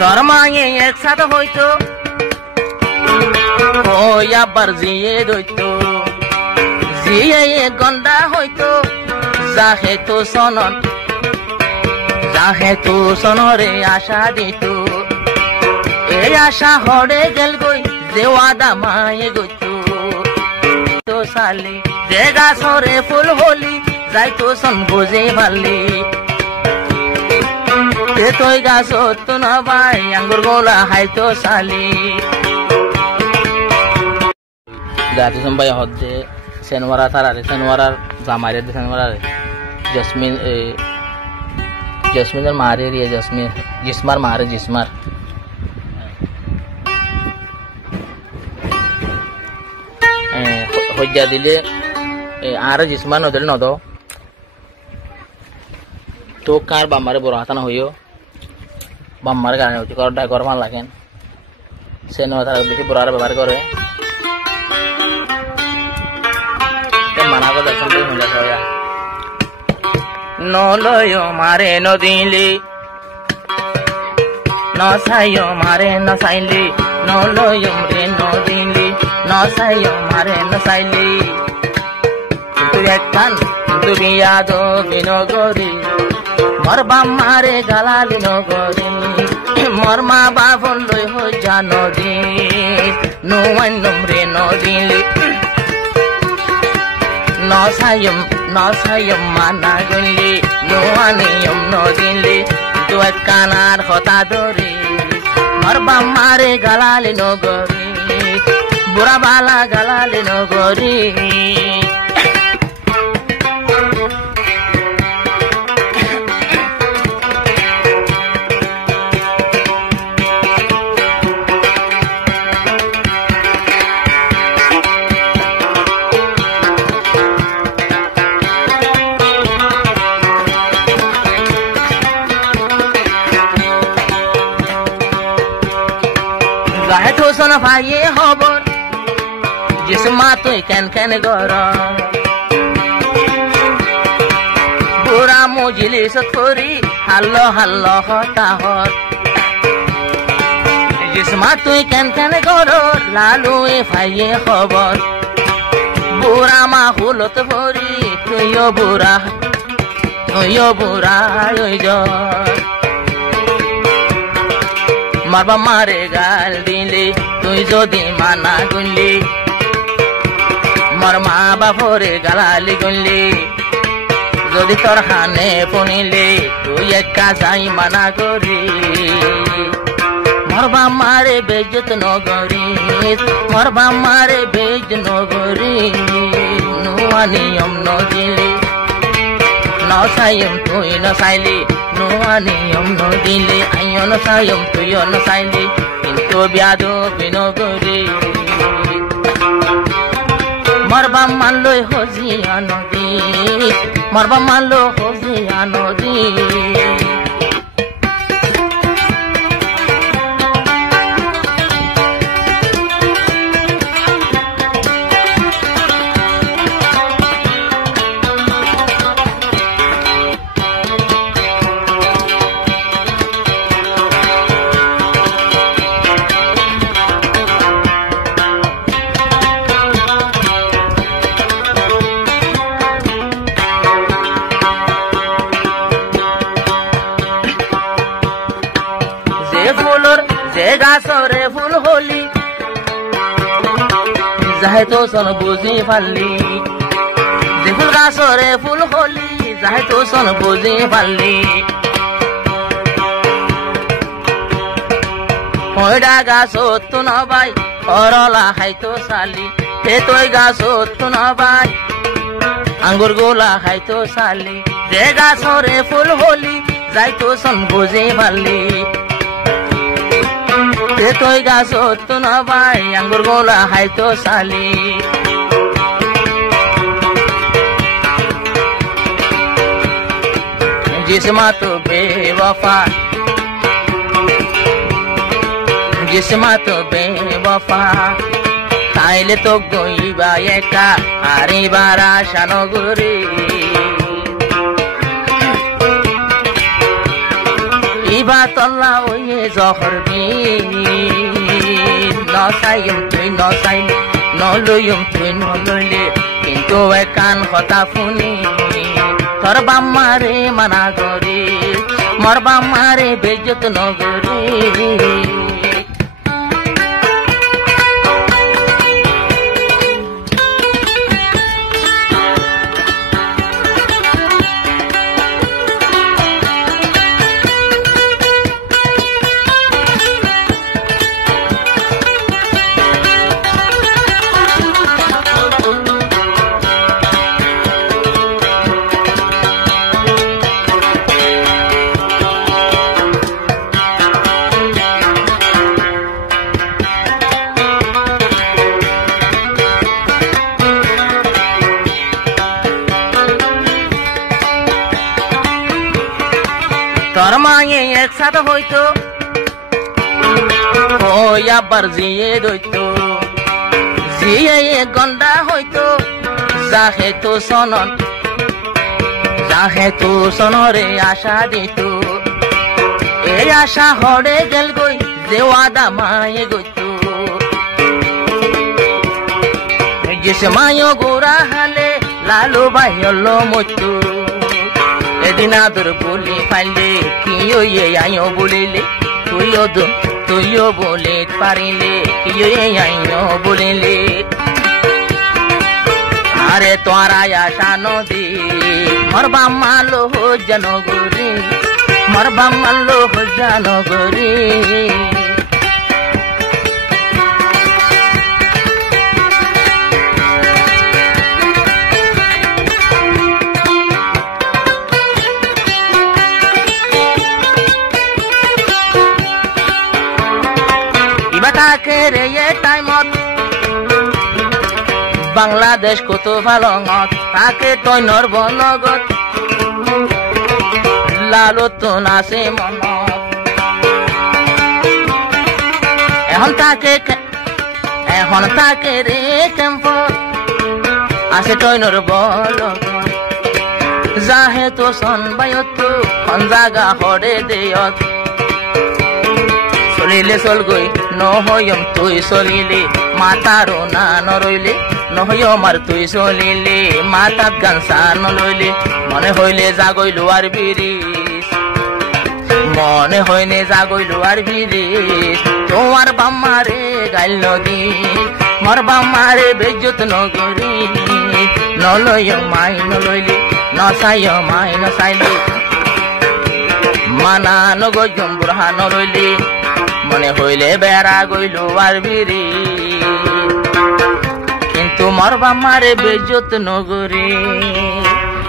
তোর মায়ে একসাথে হইতো ওই আবার জিয়ে দইতো জিয়ে গন্ডা হইতো যাহে তো সনরে আশা দিত এই আশা হরে গেল গই দেওয়াদা মায়ে গইতো তো সালি যে গাছরে ফুল হলি যাইতো সন বুঝে ভালি তুই গাছ তো না ভাই আঙ্গুর গোলা হাইতো সালি গাছি সম্বাই হচ্ছে সেনওয়ারা তারারে সেনওয়ারার জামাইরে সেনওয়ারারে জসমিনের মারে রিয়ে জিসমার মারে জিসমার হজ্জা দিলে আর জিসমার নদলে নদ তো কার বাম্মারে বড় হাতানো হইও বাম্মারে গানে হচ্ছে ঘর মান লাগেন সে তারা বেশি বড় ব্যবহার করে মানা কথা শুনতে মজা হয় নলয় মারে নদিলি নসাইও মারে নসাইলি নলয় রে নদিলি নসাইও মারে নসাইলি তুই একখান তুমি ইয়াদ বিনগরি মোর বাম্মারে গালালি নগরি মোর মা বাবন লই হইয়া নদী নুয়াইনম রে নদিলি নসাইম মানা গলি নুয়ানিয়ম নদিলি তুই কানার হতা ধরি মোর বাম্মারে গালালি নগরি বুড়া বালা গালালি নগরি ঠোসন ভাইয়ে হবর জিসমা তুই কেন গর বুড়া মজিলি সরি হাল্লো হতাহত জিসমা তুই কেন গর লালু ভাইয়ে খবর বুড়া মা হুলত ভরি তুইও বুড়া মারবা মারে গাল দিলি তুই যদি মানা গুনলি মোর মা বাপরে গালালি গুনলি যদি তোর হানে পনিলি তুই একা যাই মানা করি মরবা মারে বেজত নগরি মরবা মারে বেজ নগরি নুয়া নিয়ম নদিলি নসাইম তুই নসাইলি নুয়া নিয়ম নদিলি আইও নসাইম তুইও নসাইলি কিন্তু বিয়াদ বিনগরি মরবা মানলই হজিয়া নদী মরবা মানলো হজিয়া নদী গাছরে ফুল হলি যাহে তো সন বুঝি পারলি যে ফুল গাছরে ফুল হলি যাহে তো সন বুঝি পারলি ওইডা গাছ তো নবাই করলা খাইতো সালি হে তুই গাছ তো নবাই আঙ্গুর গোলা খাইতো সালি যে গাছরে ফুল হলি যাইতো সন বুঝি পারলি তুই গাছ তো না ভাই আঙ্গুর গোলা হাইতো সালি जिस्मा तो बेवफा খাইলে তো গইবা একা হারিবার আশা নগরী কিবা তল্লা ওয়ে জহরবি নসাইম তুই নসাইলে নলইম তুই নলইলে কিন্তু কান কথা শুনি তোর বাম্মারে মানা করি মোর বাম্মারে বেজত নগরি তোর মায়ে একসাথে হইতো ওই আবার জিয়ে দইতো জিয়ে গন্ডা হইতো যাহে তো সনরে আশা দিত এই আশা হরে গেল গই যে ওয়াদা মায়ে গইতো যে মায়ো গোরা হালে লালু ভাই হলো মতো এদিন আদর বলি পাইলে কিও আইও বলিলে তুইও বলে পারিলে কিও আইও বলিলে আরে তোরা আশা নদী মোর বাম্মা লো জানগরি মোর বাম্মা লো জানগরি থাকে রে টাইমত বাংলাদেশ কত ভালো তাকে তৈ নরব লগত লালতন আছে মনত এখন তাকে রে কেম্প আছে তৈ নরব লগত যাহে তো সন বায়ত জাগা হরে দেয়ত চলিলে চল গই নহয়ম তুই চলিলে মাতারো না নরইলে নহয়ম আর তুই চলিলে মাতাত গানসা নলইলে মনে হইলে জাগইলো আর বিরিশ মনে হইনে জাগইলো আর বিরিশ তোমার বাম্মারে গাইল নদী মোর বাম্মারে বেজ্জত নগরি নলয়ম মাই নলইলে নসাইয় মাই নসাইলে মানা নগজম বুড়হা নরইলে মনে হইলে বেড়া গইল আর বিরি কিন্তু মোর বাম্মারে বেজত নগরে